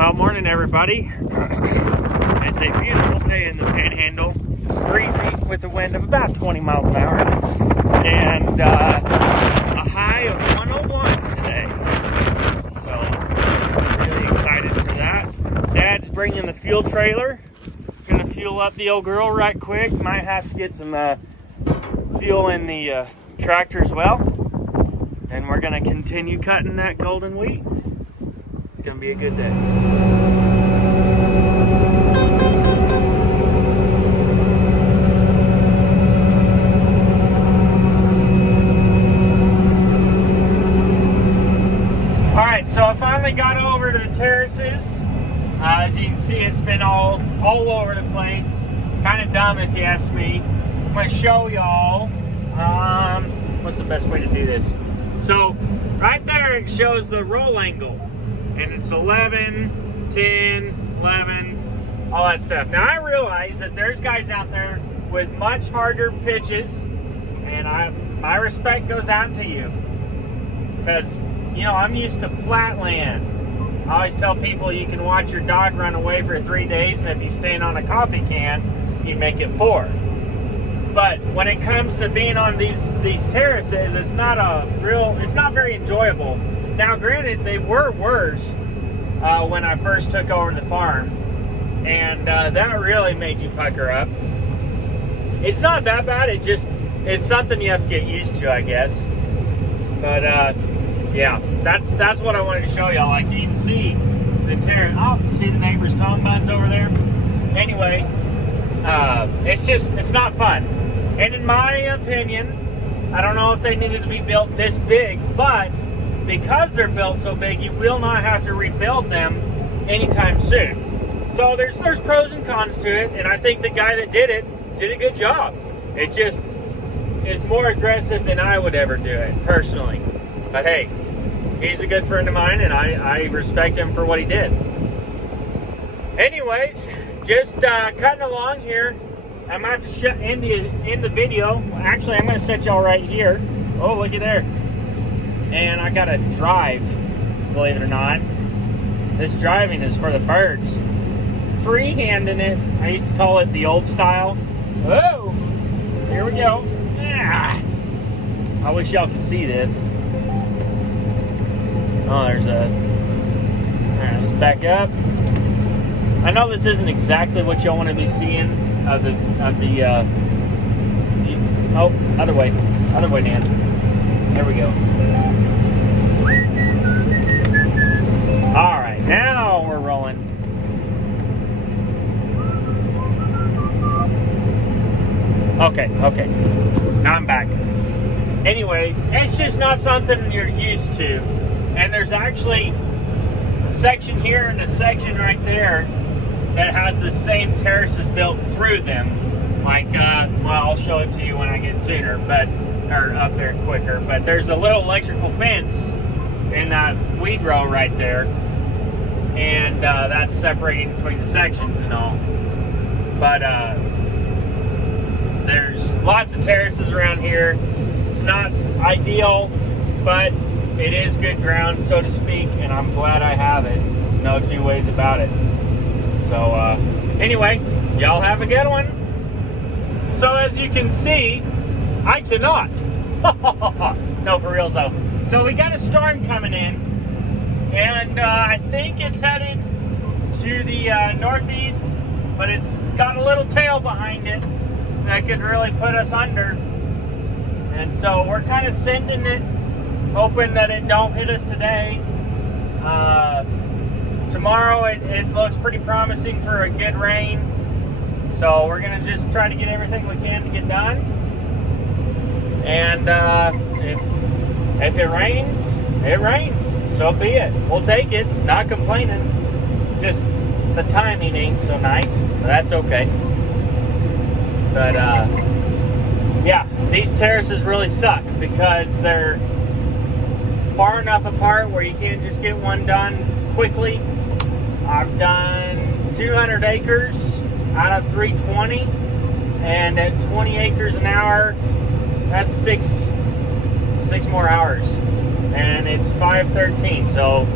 Well, morning everybody. It's a beautiful day in the Panhandle. Breezy with a wind of about 20 miles an hour. And a high of 101 today. So, really excited for that. Dad's bringing the fuel trailer. Gonna fuel up the old girl right quick. Might have to get some fuel in the tractor as well. And we're gonna continue cutting that golden wheat. It's gonna be a good day. All right, so I finally got over to the terraces. As you can see, it's been all over the place. Kind of dumb if you ask me. I'm gonna show y'all, what's the best way to do this? So right there, it shows the roll angle. And it's 11, 10, 11, all that stuff. Now I realize that there's guys out there with much harder pitches, and my respect goes out to you. Because, you know, I'm used to flat land. I always tell people you can watch your dog run away for 3 days, and if you stand on a coffee can, you make it 4. But when it comes to being on these terraces, it's not very enjoyable. Now, granted, they were worse when I first took over the farm, and that really made you pucker up. It's not that bad. It's something you have to get used to, I guess. But yeah, that's what I wanted to show y'all. Like you can see the terrace. Oh, see the neighbor's cone buns over there. Anyway, it's not fun. And in my opinion, I don't know if they needed to be built this big, but because they're built so big, you will not have to rebuild them anytime soon. So there's pros and cons to it, and I think the guy that did it did a good job. It just is more aggressive than I would ever do it, personally. But hey, he's a good friend of mine, and I respect him for what he did. Anyways, just cutting along here. I'm going to have to end the video. Actually, I'm going to set y'all right here. Oh, look at there. And I got to drive, believe it or not. This driving is for the birds. Freehanding it. I used to call it the old style. Oh, here we go. Ah. I wish y'all could see this. Oh, there's a... Alright, let's back up. I know this isn't exactly what y'all want to be seeing of the oh, other way, Dan. There we go. All right, now we're rolling. Okay, now I'm back. Anyway, it's just not something you're used to. And there's actually a section here and a section right there that has the same terraces built through them. Like, well, I'll show it to you when I get sooner, or up there quicker. But there's a little electrical fence in that weed row right there. And that's separating between the sections and all. But there's lots of terraces around here. It's not ideal, but it is good ground, so to speak, and I'm glad I have it. No two ways about it. So anyway, y'all have a good one. So as you can see, I cannot. No, for real though. So we got a storm coming in, and I think it's headed to the northeast, but it's got a little tail behind it that could really put us under. And so we're kind of sending it, hoping that it don't hit us today. Tomorrow it looks pretty promising for a good rain. So we're gonna just try to get everything we can to get done. And if it rains, it rains. So be it. We'll take it. Not complaining. Just the timing ain't so nice, but that's okay. But yeah, these terraces really suck because they're far enough apart where you can't just get one done quickly. I've done 200 acres out of 320, and at 20 acres an hour, that's six more hours, and it's 5:13. So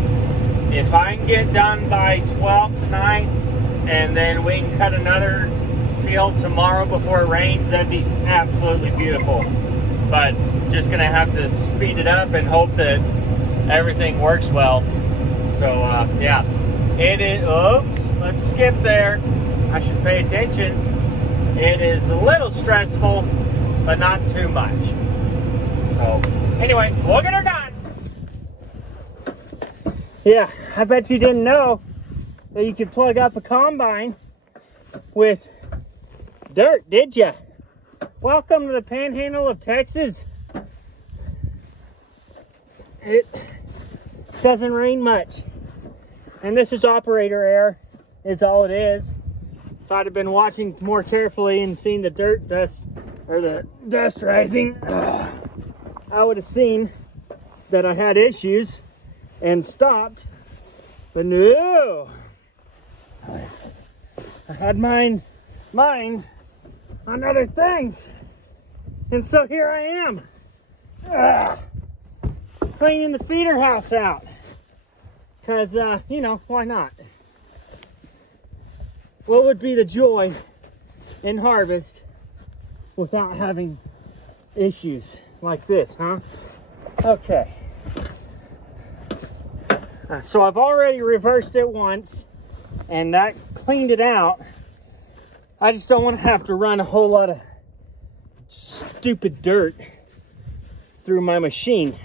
if I can get done by 12 tonight, and then we can cut another field tomorrow before it rains, that'd be absolutely beautiful. But just gonna have to speed it up and hope that everything works well. So yeah, it is. Oops, let's skip there. I should pay attention. It is a little stressful, but not too much. So anyway, we'll get her done. Yeah, I bet you didn't know that you could plug up a combine with dirt, did you? Welcome to the Panhandle of Texas. It doesn't rain much, and this is operator error, is all it is. If I'd have been watching more carefully and seen the dirt dust, or the dust rising, I would have seen that I had issues and stopped. But no, I had mind on other things, and so here I am, cleaning the feeder house out, because you know, why not? What would be the joy in harvest without having issues like this, huh? Okay. So I've already reversed it once, and that cleaned it out. I just don't want to have to run a whole lot of stupid dirt through my machine,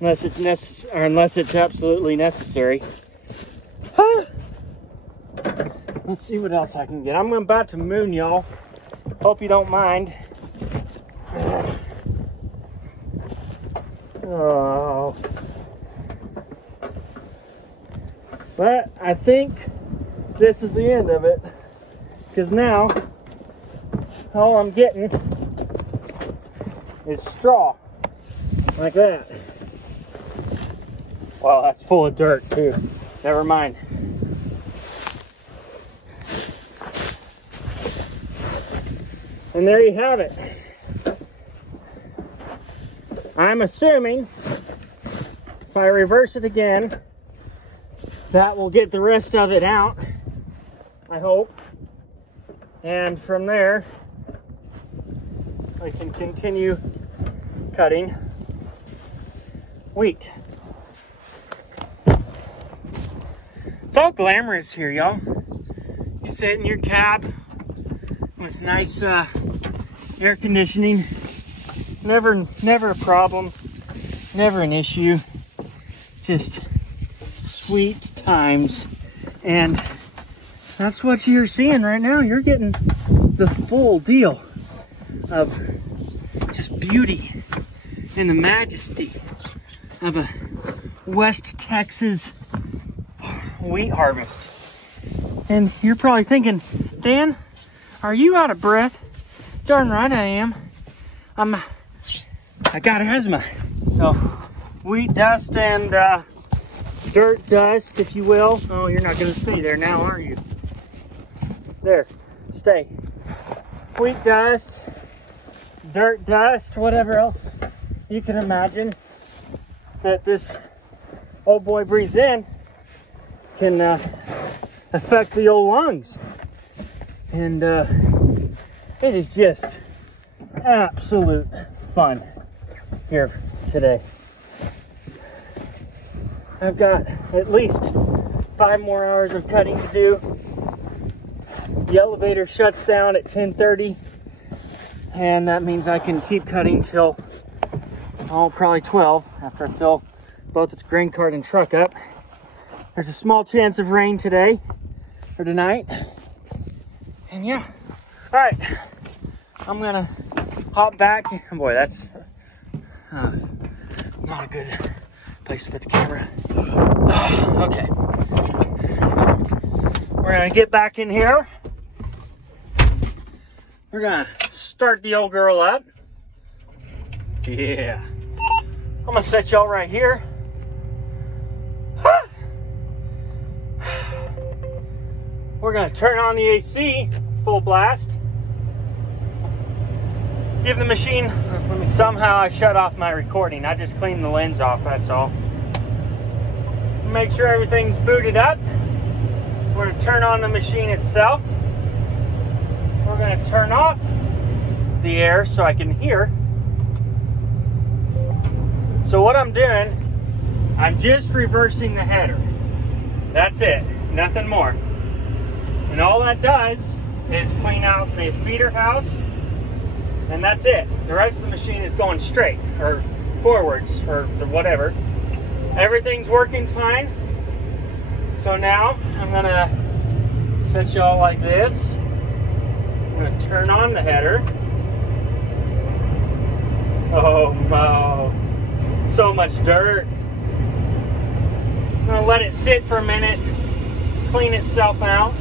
unless it's necessary, or unless it's absolutely necessary. Huh? Let's see what else I can get. I'm about to moon y'all. Hope you don't mind. Oh. But I think this is the end of it, because now all I'm getting is straw, like that. Well, that's full of dirt too. Never mind. And there you have it. I'm assuming if I reverse it again, that will get the rest of it out, I hope. And from there, I can continue cutting wheat. It's all glamorous here, y'all. You sit in your cab with nice air conditioning. Never a problem, never an issue. Just sweet times. And that's what you're seeing right now. You're getting the full deal of just beauty and the majesty of a West Texas wheat harvest. And you're probably thinking, Dan, are you out of breath? Darn right I am. I got asthma. So wheat dust and dirt dust, if you will. Oh, you're not gonna stay there now, are you? There, stay. Wheat dust, dirt dust, whatever else you can imagine that this old boy breathes in can affect the old lungs. And it is just absolute fun here today. I've got at least 5 more hours of cutting to do. The elevator shuts down at 10:30, and that means I can keep cutting till probably 12 after I fill both the grain cart and truck up. There's a small chance of rain today or tonight. And yeah, all right, I'm gonna hop back. Boy, that's not a good place to put the camera. Okay, we're gonna get back in here. We're gonna start the old girl up. Yeah, I'm gonna set y'all right here. We're gonna turn on the AC, full blast. Give the machine, somehow I shut off my recording. I just cleaned the lens off, that's all. make sure everything's booted up. We're going to turn on the machine itself. We're going to turn off the air so I can hear. So what I'm doing, I'm just reversing the header. That's it, nothing more. And all that does is clean out the feeder house, and that's it. The rest of the machine is going straight, or forwards, or whatever. Everything's working fine. So now I'm gonna set y'all like this. I'm gonna turn on the header. Oh no, so much dirt. I'm gonna let it sit for a minute, clean itself out.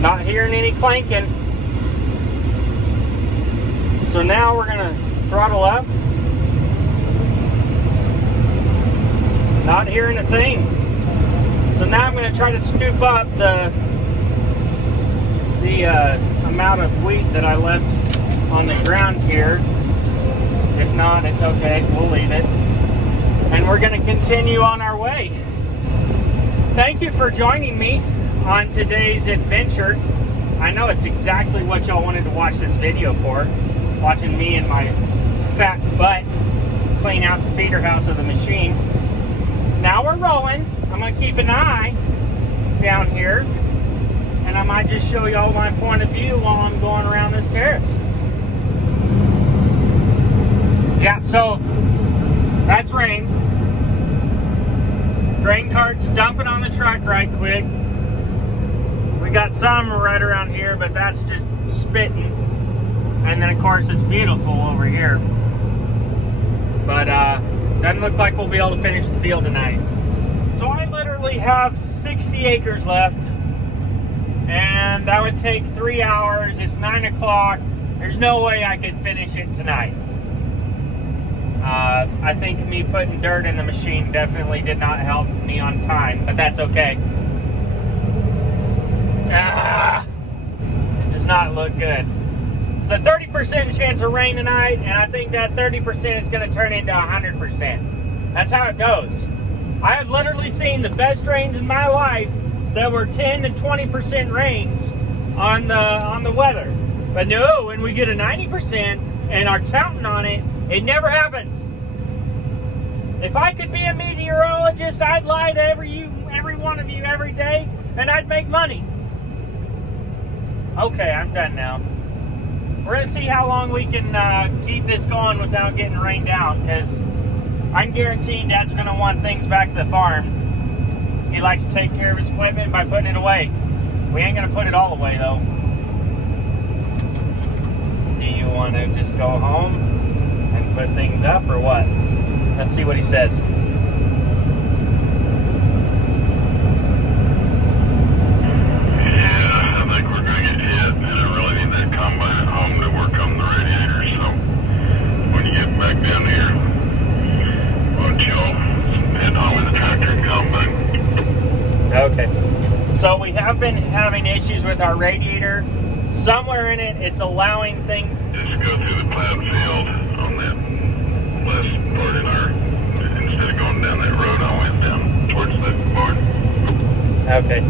Not hearing any clanking. So now we're gonna throttle up. Not hearing a thing. So now I'm gonna try to scoop up the amount of wheat that I left on the ground here. If not, it's okay, we'll leave it. And we're gonna continue on our way. Thank you for joining me on today's adventure. I know it's exactly what y'all wanted to watch this video for. Watching me and my fat butt clean out the feeder house of the machine. Now we're rolling. I'm gonna keep an eye down here, and I might just show y'all my point of view while I'm going around this terrace. Yeah, so that's rain. Grain cart's dumping on the truck right quick. We got some right around here, but that's just spitting. And then of course it's beautiful over here. But doesn't look like we'll be able to finish the field tonight. So I literally have 60 acres left, and that would take 3 hours. It's 9 o'clock. There's no way I could finish it tonight. I think me putting dirt in the machine definitely did not help me on time, but that's okay. It does not look good. It's a 30% chance of rain tonight, and I think that 30% is going to turn into 100%. That's how it goes. I have literally seen the best rains in my life that were 10 to 20% rains on the weather. But no, when we get a 90% and are counting on it, it never happens. If I could be a meteorologist, I'd lie to every one of you every day, and I'd make money. Okay, I'm done now. We're gonna see how long we can keep this going without getting rained out, because I'm guaranteed Dad's gonna want things back to the farm. He likes to take care of his equipment by putting it away. We ain't gonna put it all away though. Do you want to just go home and put things up, or what? Let's see what he says. Okay, so we have been having issues with our radiator. Somewhere in it, it's allowing things. Just go through the plowed field on that last part in our, instead of going down that road, I went down towards that barn. Okay.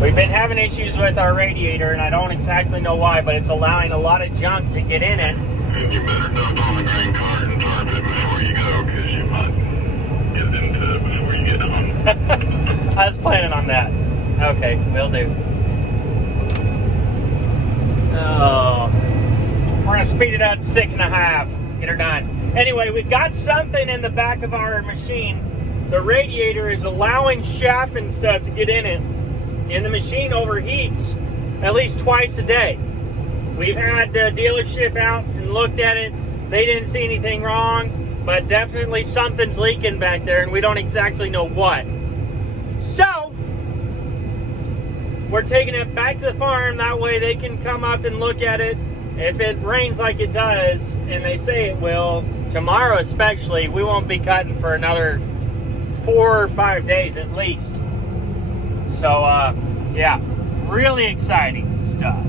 We've been having issues with our radiator, and I don't exactly know why, but it's allowing a lot of junk to get in it. And you better dump on the grain cart and tarp it before you go, because you might get into it before you get home. I was planning on that. Okay, will do. Oh, we're gonna speed it up to 6.5. Get her done. Anyway, we've got something in the back of our machine. The radiator is allowing chaff and stuff to get in it, and the machine overheats at least twice a day. We've had the dealership out and looked at it. They didn't see anything wrong, but definitely something's leaking back there, and we don't exactly know what. So we're taking it back to the farm. That way they can come up and look at it. If it rains like it does, and they say it will, tomorrow especially, we won't be cutting for another 4 or 5 days at least. So yeah, really exciting stuff.